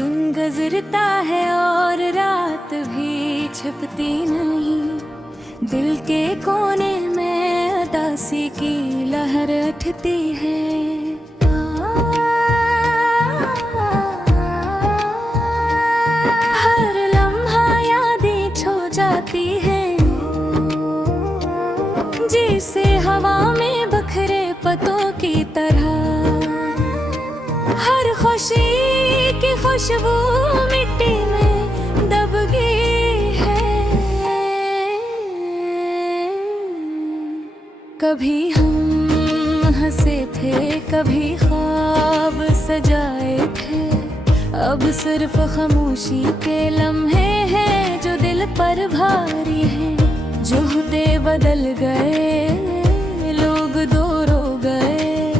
दिन गुजरता है और रात भी छिपती नहीं। दिल के कोने में उदासी की लहर उठती है। हर लम्हा यादें छो जाती है, जैसे हवा में बखरे पत्तों की तरह। हर खुशी की खुशबू मिट्टी में दब गई है। कभी हम हंसे थे, कभी ख्वाब सजाए थे। अब सिर्फ खामोशी के लम्हे हैं जो दिल पर भारी हैं। जोहते बदल गए, लोग दूर हो गए,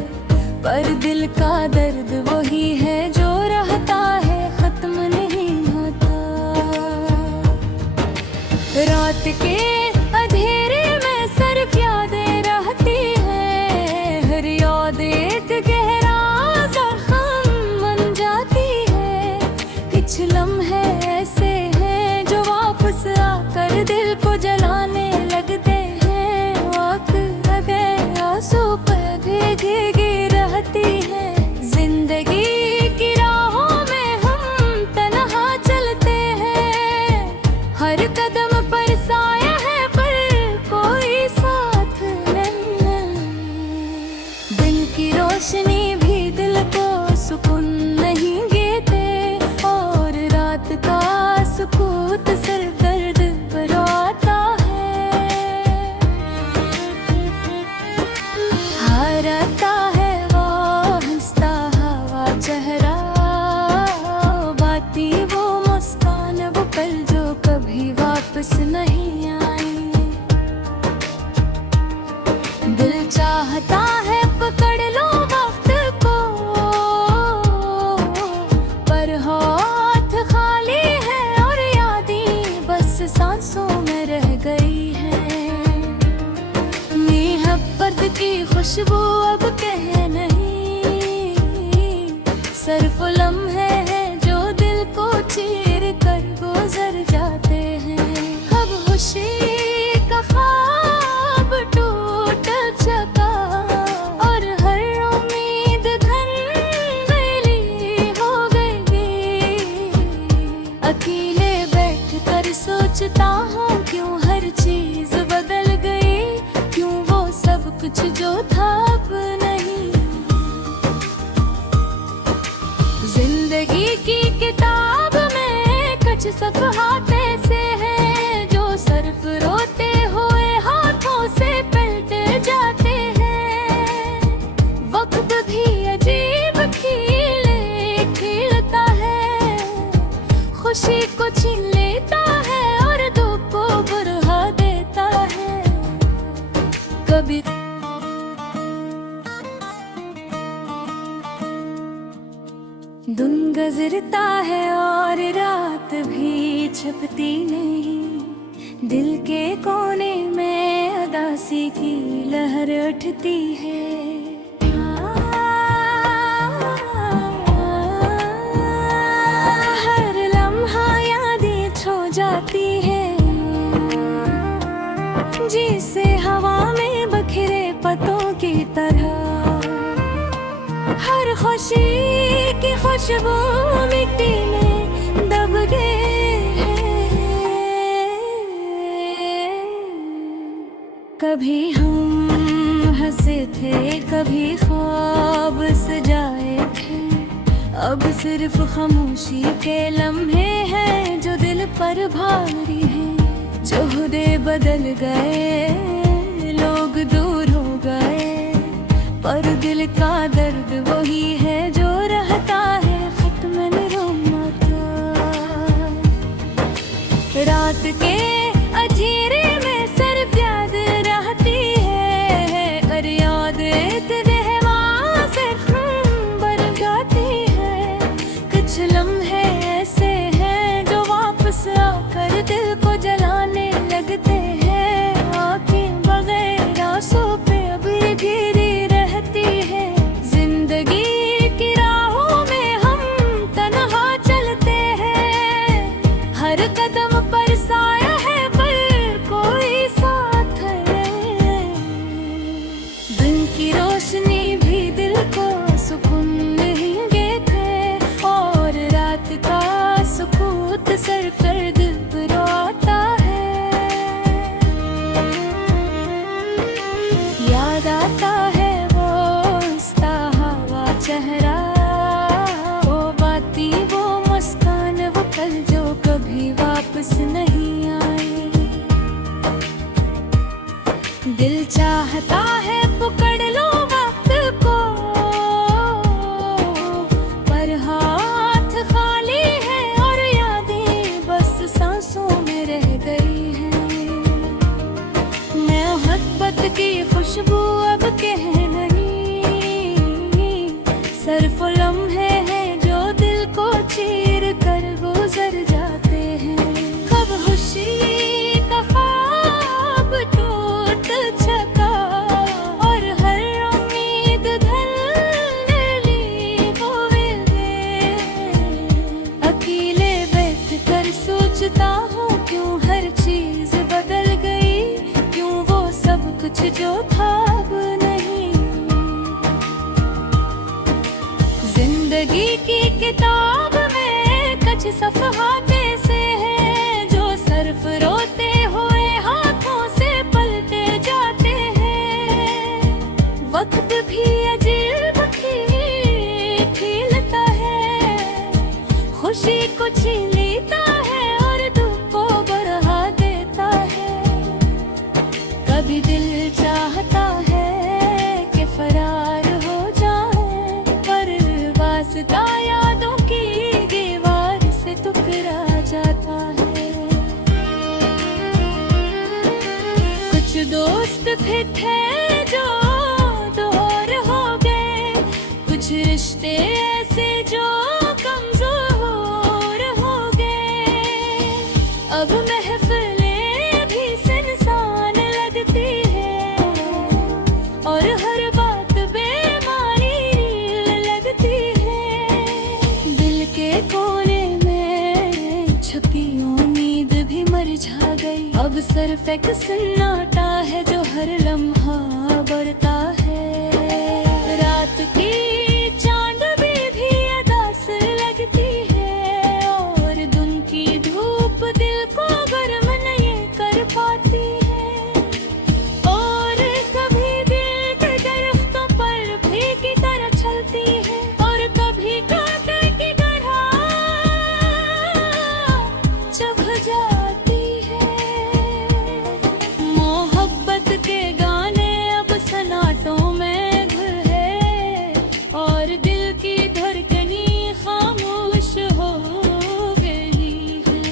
पर दिल का दर्द वही है जो रहता है, खत्म नहीं होता। रात के अंधेरे में सिर्फ यादें रहती हैं। हर याद एक गहरा जख्म बन जाती है। कुछ लम्हे ऐसे हैं जो वापस आकर दिल को जलाने लगते हैं। वक्त लगे आंसू पर भीगी रहती है। जिंदगी की राहों में हम तन्हा चलते हैं। हर कदम पर साया है पर कोई साथ नहीं। दिन की रोशनी भी दिल को सुकून नहीं देते, और रात का सुकूत सिर्फ दर्द पर आता है। हारता है वो हंसता हवा चेहरा, बाती वो मुस्कान, वो पल जो कभी वापस नहीं आई। दिल चाहता है पकड़ लो वक्त को, पर हाथ खाली है और यादें बस सांसों में रह गई है। मोहब्बत की खुशबू अब कह नहीं, सिर्फ लम्हे हैं जो दिल को चीर कर गुजर जाते हैं। अब खुशी का ख्वाब टूट चुका, और हर उम्मीद धंधेली हो गई। अकेले बैठ कर सोचता हूँ क्यों हर चीज बदल गई, क्यों वो सब कुछ जो था अब नहीं। जिंदगी की किताब में कुछ सफ़हात ऐसे हैं जो सिर्फ रोते हुए हाथों से पलट जाते हैं। वक्त भी अजीब खेल खेलता है, खुशी को छीन लेता है और दुख को बुरहा देता है। कभी दिन गुजरता है और रात भी छिपती नहीं। दिल के कोने में उदासी की लहर उठती है। हर लम्हा यादें छो जाती है, जैसे हवा में बखरे पत्तों की तरह। हर खुशी की खुशबू मिट्टी में दब गए हैं। कभी हम हंसे थे, कभी ख्वाब सजाए थे। अब सिर्फ खामोशी के लम्हे हैं जो दिल पर भारी हैं। जोहदे बदल गए, लोग दूर हो गए, पर दिल का दर्द वही है जो रहता है, खत्म नहीं होता। रात के अंधेरे में सिर्फ याद रहती है। हर याद एक गहरा जख्म बन जाती है। कुछ लम्हे ऐसे हैं जो वापस आकर दिल को जलाने लगते हैं। आँखें बगैर आंसू पे अभी गिरी रहती है। जिंदगी की राहों में हम तन्हा चलते दिन की रोशनी भी दिल को सुकून देंगे थे, और रात का सुकूत सर कर दिल पर आता है। याद आता है वो हंसता हुआ चेहरा, वो बाती वो मुस्कान, वो पल जो कभी वापस नहीं आई। दिल चाहता है पकड़ लो वक्त को, पर हाथ खाली है और यादें बस सांसों में रह गई हैं। मोहब्बत की खुशबू अब कह नहीं, सिर्फ लम्हे हैं जो दिल को चीर कर गुजर जाते हैं। कब खुशी का ख्वाब टूट चका और हर उम्मीद ढलने ली वो वे। अकेले बैठ कर सोचता हूँ क्यों हर चीज बदल गई, क्यों वो सब कुछ जो था अब नहीं। जिंदगी की किताब में कुछ सफ़हात ऐसे हैं जो सिर्फ रोते हुए हाथों से पलटे जाते हैं। वक्त भी अजीब खिलता है, खुशी को छीन लेता है और दुख को बढ़ा देता है। कभी दिल चाहता है कि फरार हो जाए, पर वास्ता यादों की दीवार से टकरा जाता है। कुछ दोस्त भी थे जो दूर हो गए, कुछ रिश्ते ऐसे जो कमजोर हो गए। अब महफिलें भी सुनसान लगती है और हर बात बेमानी लगती है। दिल के कोने में छुपी उम्मीद भी मुरझा गई, अब सिर्फ एक सन्नाटा है जो हर लम्हा बढ़ता है। रात की चांदनी भी उदास लगती है और दिन की धूप दिल को गर्म नहीं कर पाती है। और कभी दिल के दरख्तों पर भीगी तरह चलती है और कभी कांटे की तरह चुभ जाती है। मोहब्बत के गाने अब सन्नाटों में घुल है और दिल की धड़कनी खामोश हो गई है।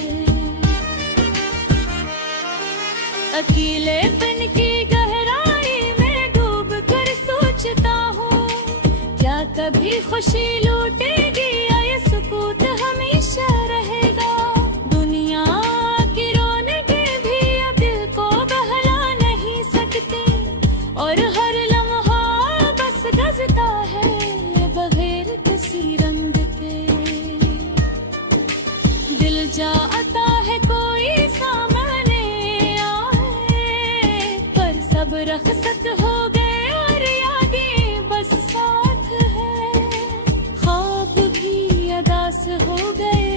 अकेलेपन की गहराई में डूब कर सोचता हूँ, क्या कभी खुशी लौटेगी या ये सुकूत हमेशा रहेगा। दुनिया की रौनकें भी अब दिल को बहला नहीं सकती और हर लम्हा बस गजता है बगैर किसी रंग के। दिल चाहता है कोई सामने आए, पर सब रखसत हो गए और यादें बस साथ है। ख्वाब भी अदास हो गए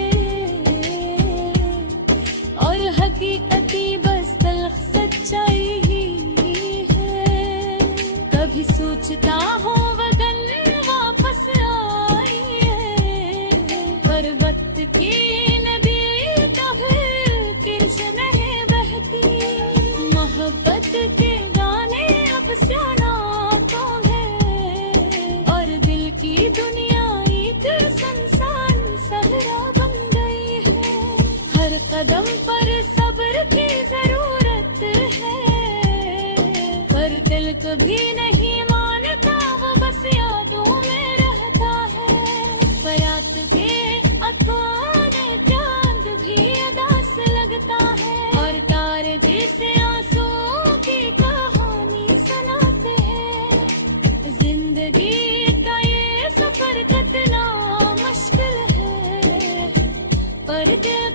और हकीकती बस तल्ख सच्चाई ही है। कभी सोचता हूँ वतन वापस आई है, पर वक्त की नदी कभी किरच नहीं बहती। मोहब्बत के गाने अब स्याना कौन है और दिल की दुनिया एक सुनसान सहरा बन गई है। हर कदम पर सब्र की जरूरत है, पर दिल कभी नहीं मानता, वो बस यादों में रहता है। बरात के अतवाने चांद भी अदास लगता है और तारे जिसे आंसू की कहानी सुनाते हैं। जिंदगी का ये सफर कितना मुश्किल है, पर दिल